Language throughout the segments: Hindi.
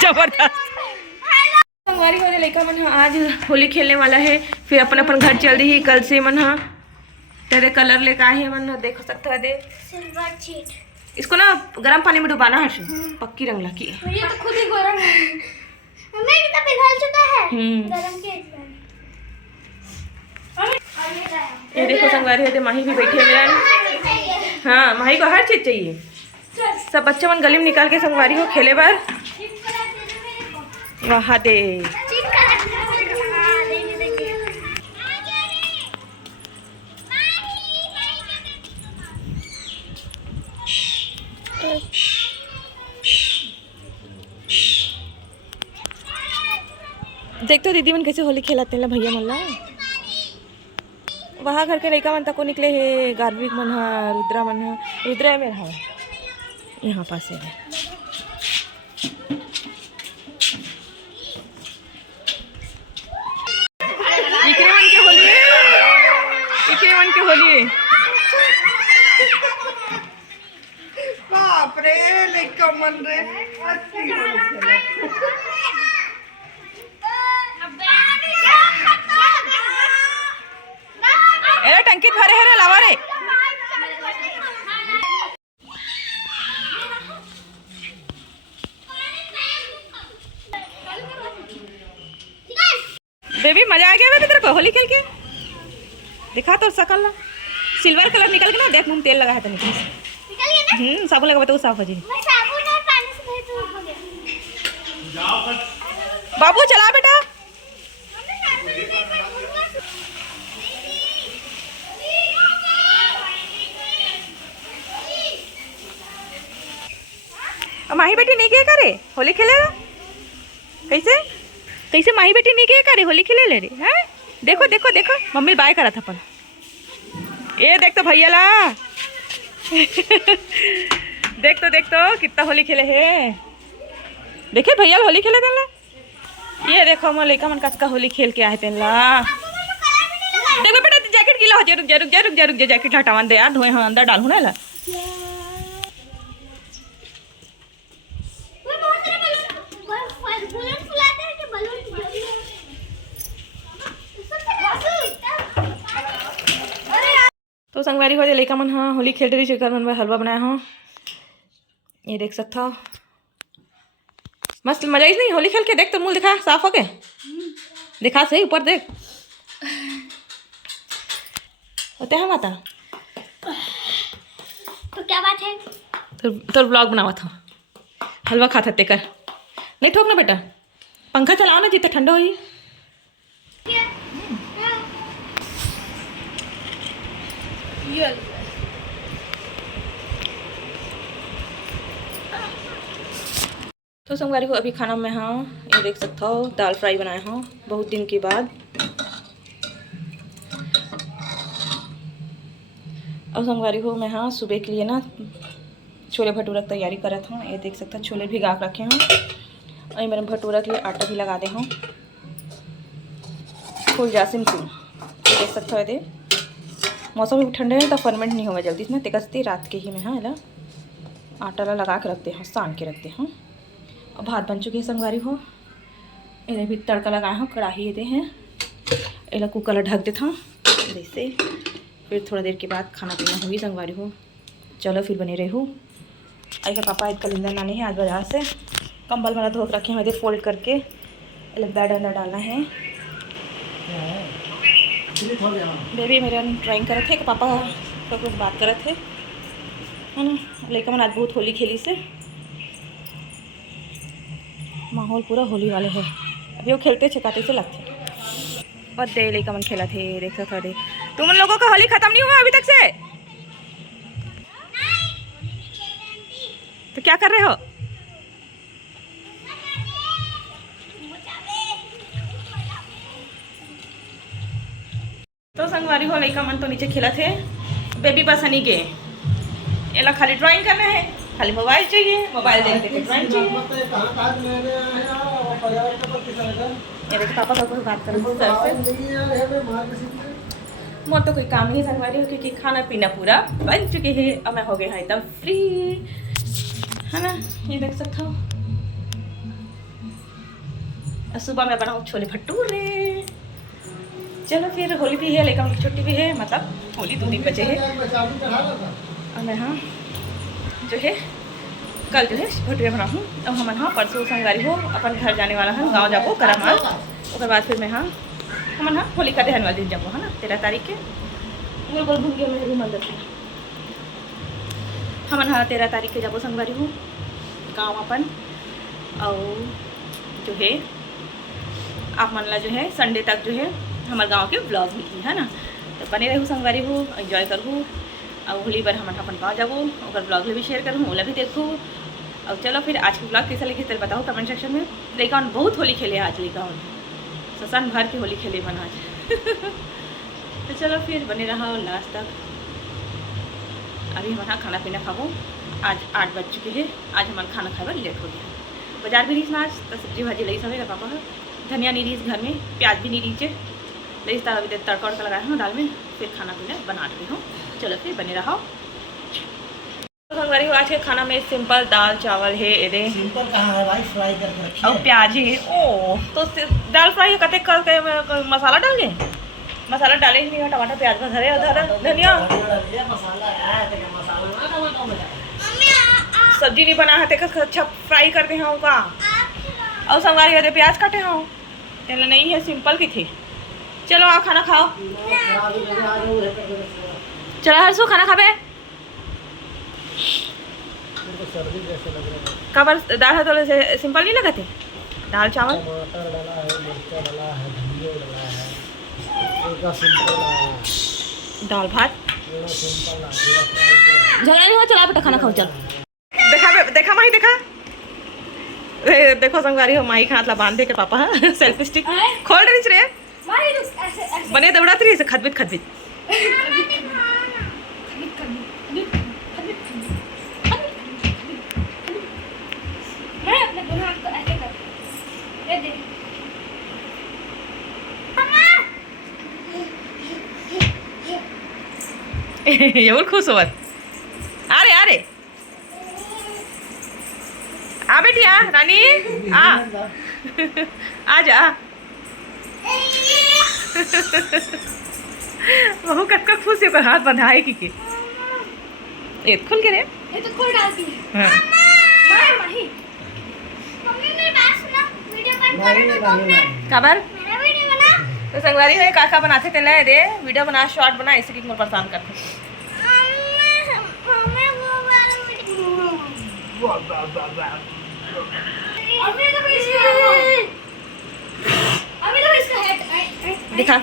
जबरदस्त संगवारी हो लड़का मन आज होली खेलने वाला है। फिर अपन अपन घर चल रही कल से मन तेरे कलर लेकर आए हैं मन, देख सकते है। दे सिल्वर शीट इसको ना गर्म पानी में डुबाना है, पक्की रंग लगी। ये तो खुद ही गरम है, हमें कितना पिघल चुका है गरम के। ये देखो संगवारी है, माही भी बैठे हुए हैं। हाँ माही को हर चीज चाहिए। सब बच्चे मन गली में निकाल के संगवारी हो खेले बार वहाँ दे। देख तो दीदी मन कैसे होली खेलाते हैं भैया मन ला। वहाँ घर के लड़का मन तक को निकले है, गार्विक मन है, रुद्रा मन है। रुद्रा मेरा है यहाँ पास है। इकरे मन के होली, इकरे मन के होली। बाप रे लड़का मन रे एला टंकी भरे है रे लावा रे। बेबी मजा आ गया बेबी तेरे को होली खेल के? दिखा तो शकल ला, सिल्वर कलर निकल के ना देख, मुंह तेल लगा है तो निकल गया। साबुन लगा तो साफ हो जाए। बाबू चला बेटा। माही बेटी नहीं क्या करे होली खेलेगा? कैसे कैसे माही बेटी नहीं क्या करे होली खेले ले रे? हैं देखो देखो देखो मम्मी बाय करा था अपन। ये देख तो भैया ला देख तो कितना होली खेले है। देखे भैया होली खेले थे ला। ये देखो मैं लड़का मन का होली खेल के आए थे ला। देखो बेटा जैकेट गीला हो जा, रुक जा रुक जा रुक जा रुक जा, जैकेट हटावा दे यार, धोए अंदर डालू ना ला। तो संगवारी हो लड़का मन हाँ होली खेल रही चिकन मन में हलवा बनाया हूँ। ये देख सकता हो मस्त मजा ही नहीं होली खेल के। देख तो मुँह दिखा साफ हो गए, दिखा सही ऊपर देख होते हैं माता। तो क्या बात है? तो ब्लॉग बनावा था, हलवा खाता ते कर नहीं ठोक ना बेटा। पंखा चलाओ ना जितना ठंडा हो। तो संगवारी को अभी खाना में हाँ ये देख सकता हो दाल फ्राई बनाया हूँ बहुत दिन के बाद। और संगवारी को मैं हाँ सुबह के लिए ना छोले भटूरा की तैयारी कर रहा था। ये देख सकता छोले भिगा के रखे हैं और मेरे भटूरा के लिए आटा भी लगा दे हूँ फुल जासिम से। ये देख सकता है मौसम भी ठंडे है तो फर्मेंट नहीं होगा जल्दी इसमें। तेकसती रात के ही में हाँ आटा लगा के रखते हैं, सान के रखते हैं। और भात बन चुकी है संगवारी हो। इन्हें भी तड़का लगाए हैं, कढ़ाई दे हैं इला कुकर ढक देता हूँ जैसे। फिर थोड़ा देर के बाद खाना पीना होगी संगवारी हो। चलो फिर बने रही हूँ। आई का पापा एक कलिंदर लाने हैं आज बाजार से। कंबल वाला धो रखे हैं इधर फोल्ड करके, बेड अंदर डालना है। बेबी मेरा ड्राइंग कर रहे थे, पापा तो कुछ बात कर रहे थे है ना। लड़का मन आज बहुत होली खेली से, माहौल पूरा होली वाले है। अभी वो खेलते छकाते से लगते और दे लड़का मन खेला थे। देख सकते दे तुम लोगों का होली खत्म नहीं हुआ अभी तक से? तो क्या कर रहे हो? तो संगवारी हो लड़का मन तो नीचे खेला थे। बेबी बस हनी के एला खाली ड्राइंग करना है, खाली मोबाइल चाहिए, मोबाइल देखते थे ड्राइंग चाहिए। मेरे पापा का कोई बात करो मोर तो कोई काम नहीं संगवारी हो क्योंकि खाना पीना पूरा बन चुके हैं और मैं हो गया एकदम फ्री है ना, ये देख सकते हो। और सुबह मैं बनाऊँ छोले भटूरे। चलो फिर होली भी है, लेकिन उनकी छुट्टी भी है, मतलब होली 2 दिन बचे है। और मैं हाँ जो है कल जो है भटूरे बनाऊँ। अब हम हाँ परसों संगवारी हो अपन घर जाने वाला है, गाँव जाबो करम हाँ। उसके बाद फिर मैं हाँ हम हाँ होलिका दहन वाले दिन जाबो है ना 13 तारीख के। गोल गोल घूम के मेरे मंदिर से हम हाँ 13 तारीख के जाबो संगवारी हो गाँव अपन। और जो है आप मन ला जो है संडे तक जो है हमारे गांव के ब्लॉग मिली है ना, तो बने रहूँ संगवारी हो, एंजॉय करूँ। और होली पर हम अपन गाँव जाबो और ब्लॉग भी शेयर करूँ, ओला भी देखूँ। और चलो फिर आज की ब्लॉग कैसा लगी तो बताओ कमेंट सेक्शन में। लड़का बहुत होली खेले आज, लड़का ससन भर की होली खेले मन आज। तो चलो फिर बने रहा लास्ट तक। अभी हमारा खाना पीना खाबो, आज 8 बज चुके हैं। आज हमारा खाना खाए लेट हो गया। बाजार भी रही आज तो सब्जी भाजी लई सवेगा पापा है, धनिया नहीं रही घर में, प्याज भी नहीं रीचे लई था। अभी तड़का वड़का लगाया हूँ दाल में, फिर खाना पीना बना रही हूँ। चलो फिर बने रहो। संगवारी आज के खाना में सिंपल दाल चावल है, एदे सिंपल कहाँ है भाई, फ्राई करके रखिए। और प्याज है। ओ तो दाल फ्राई कते करके मसाला डाल के मसाला डाले ही नहीं, टमाटर प्याज का धरे उधर धनिया मसाला है तो मसाला ना टमाटर में सब्जी नहीं बना है तो अच्छा फ्राई करते हैं का। और संगवारी होते प्याज काटे हाँ तेल नहीं है, सिंपल की थी। चलो आप खाना खाओ। चलो हर्षु खाना खाबे। सर्दी जैसे लग रहा है। कबर दाल है तो से सिंपल नहीं लगा थे, दाल चावल टमाटर डाला है, मिर्चा डाला है, धनिया डाला है, एक सिंपल है, दाल भात सिंपल है। झगड़ा नहीं हो। चला बेटा खाना खाओ। चलो देखा माही देखा देखो संगवारी हो माही खाना बांध दे के पापा है सेल्फी स्टिक खोल रही रे बने दौड़ाती रही से खदबित खदबित। एवढं खुश होत। अरे अरे आ बेटी आ रानी आ जा। बहू कत खुश है हाथ बंधाए की ये खुल के रे ये तो खोल डालती है। हाँ। माही मम्मी मेरी बात सुनो, वीडियो कॉल करो ना तुमने खबर मेरा वीडियो बना। तो संगवारी है काका बनाते थे ले दे वीडियो बना शॉर्ट बना इसी की मोर परेशान करते। मम्मी वो वाला वीडियो अभी तो इसका हेड दिखा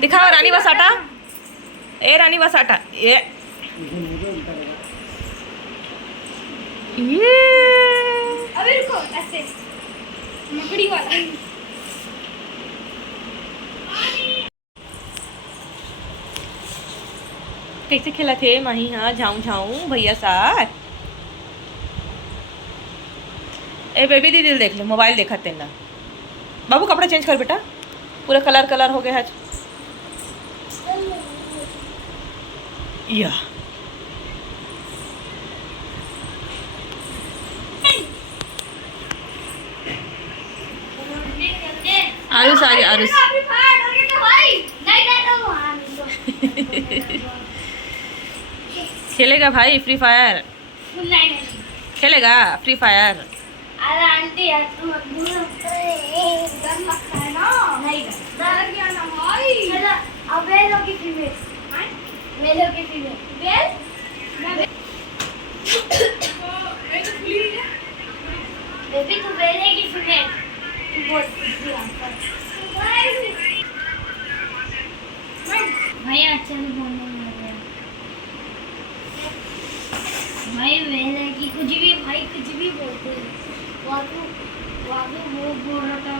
दिखाओ रानी बस आटा। ए रानी बस आटा ये अभी रुको ऐसे मकड़ी वाला। कैसे खेला थे माही हाँ झाऊं झाऊं भैया साथ। ए बेबी दीदी देख ले मोबाइल देखा तेना। बाबू कपड़ा चेंज कर बेटा, पूरा कलर कलर हो गया है। या आरुष आ गया आरुष। खेलेगा भाई फ्री फायर, खेलेगा फ्री फायर। अरे आंटी यार तुम डर लगता है ना। नहीं डर गया ना भाई। अब वेल होगी फीमेल, वेल होगी फीमेल वेल मैं तो खुली है बेबी। तू वेल है कि फीमेल तू बोल भाई। अच्छा नहीं बोलने लग गया भाई। वेल है कि कुछ भी भाई कुछ भी बोलते हैं। वादू वादू वो बोल रहा था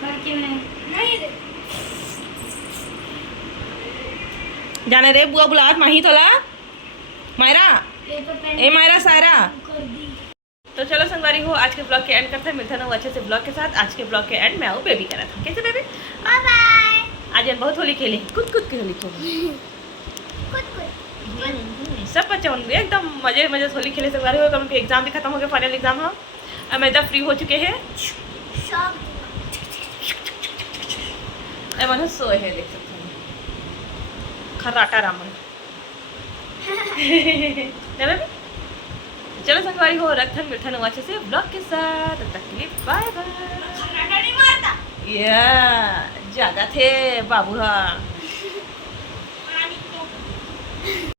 करके मैं नहीं जाने रे बुआ बुलावत माही तोला मायरा ए मायरा सायरा। कर दी। तो चलो संगवारी हो आज के ब्लॉग के एंड करते हैं। मिलता है अच्छे से ब्लॉग के साथ। आज के ब्लॉग के एंड मैं हूँ बेबी करा था। कैसे बेबी बाय बाय। आज बहुत होली खेली, कुछ कुछ की होली खेली। कुछ कुछ सब बच्चे होंगे एकदम मजे मजे से होली खेले संगवारी हो। उनके एग्जाम भी खत्म हो गए, फाइनल एग्जाम हो। अब मैं एकदम फ्री हो चुके हैं। मन सोए है, देख सकते हैं खर्राटा रामन। चलो संगवारी हो, रखन मिलथन हुआ अच्छे से ब्लॉग के साथ। तब तक के लिए बाय बाय। या जागा थे बाबू। हाँ